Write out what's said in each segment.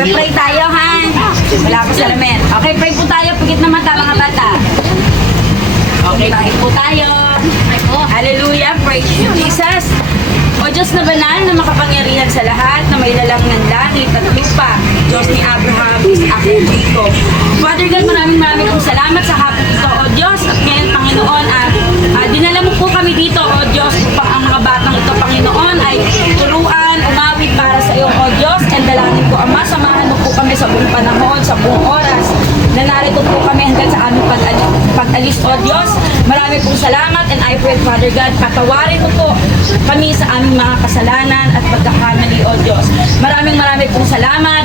Magpa-pray tayo, ha? Wala ko salamin. Okay, pray po tayo. Pagit na mata, mga bata. Okay, pray po tayo. Hallelujah. Praise you, Jesus. O Diyos na banal na makapangyarihan sa lahat na may lalang ng langit at lupa. Diyos ni Abraham, Isaac, at Jacob. Father God, maraming maraming salamat sa hapon narito po kami hanggang sa aming pag-alis, pag-alis o Diyos. Marami pong salamat and I pray, Father God, patawarin mo po kami sa aming mga kasalanan at pagkakamali, O Diyos. Maraming maraming pong salamat.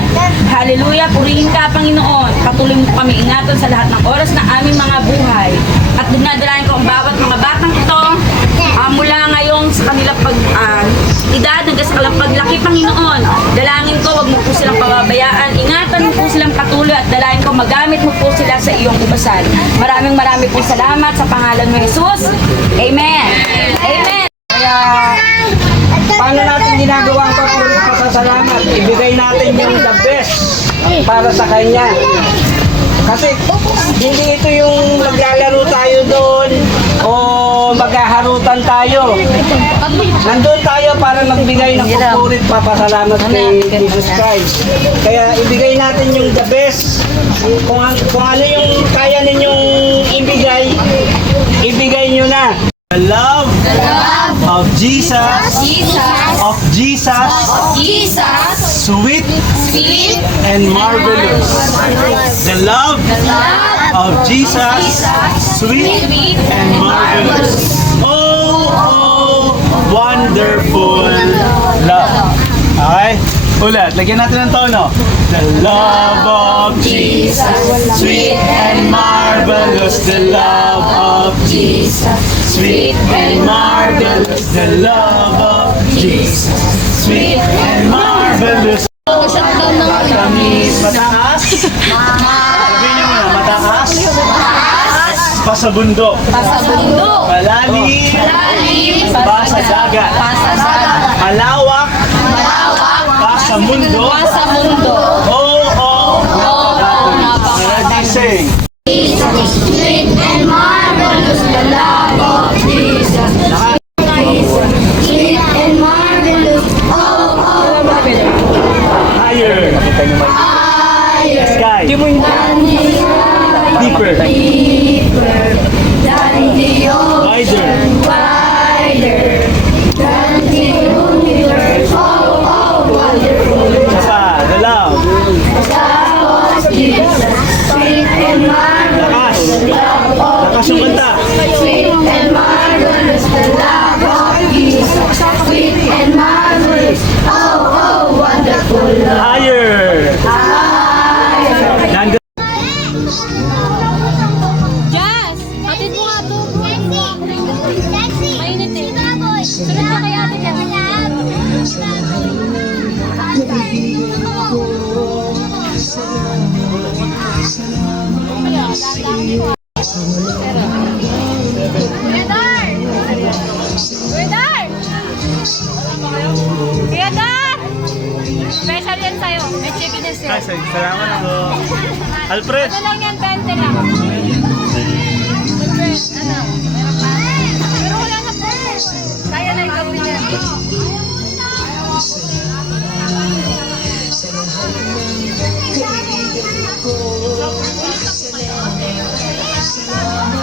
Hallelujah. Purihin ka, Panginoon. Patuloy mo kami ingatan sa lahat ng oras na aming mga buhay. At dinadalayan ko ang bawat mga batang ito ah, mula ngayon sa kanilang pag, ah, edad hanggang sa kanilang paglaki, Panginoon. Dalangin ko, wag mo po silang pababayaan. Ingatan mo po silang patuloy at dalangin magamit mo po sila sa iyong ibasan. Maraming maraming po salamat sa pangalan mo, Jesus. Amen. Amen. Kaya, paano natin ginagawa ang papuri pasasalamat? Ibigay natin yung the best para sa Kanya. Kasi, hindi ito yung maglalaro tayo doon o maghaharutan tayo. Nandun tayo para magbigay ng papuri at papasalamat kay Jesus Christ. Kaya, ibigay natin yung the best. Kung, kung ano yung kaya ninyong ibigay, ibigay nyo na. The love, of Jesus, of Jesus, Jesus, sweet sweet and marvelous. The love of Jesus, sweet and marvelous. Oh, oh, wonderful love. Okay? Ulit, lagyan natin ng tono. The love of Jesus, sweet and marvelous. The love of Jesus, sweet and marvelous. The love of Jesus, sweet and marvelous. Mataas. Pasabundok. Pasabundok, Malalim. lalim, Basa dagat. pasasagat, Malawak. Basa mundo. sa mundo. Oh, oh. Ready, sing. Sweet and marvelous the love of Jesus. Sweet and marvelous, oh, oh, Higher. higher Sky. deeper, than the Sunod ka kay ate Dar! Special yan sa'yo. May chicken yan sa'yo. Ay, Salamat po. Alfred. Ano lang yan, 20 lang. Ano?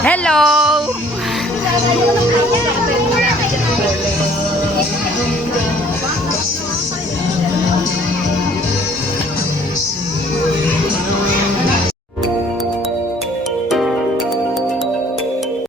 Hello! Hello!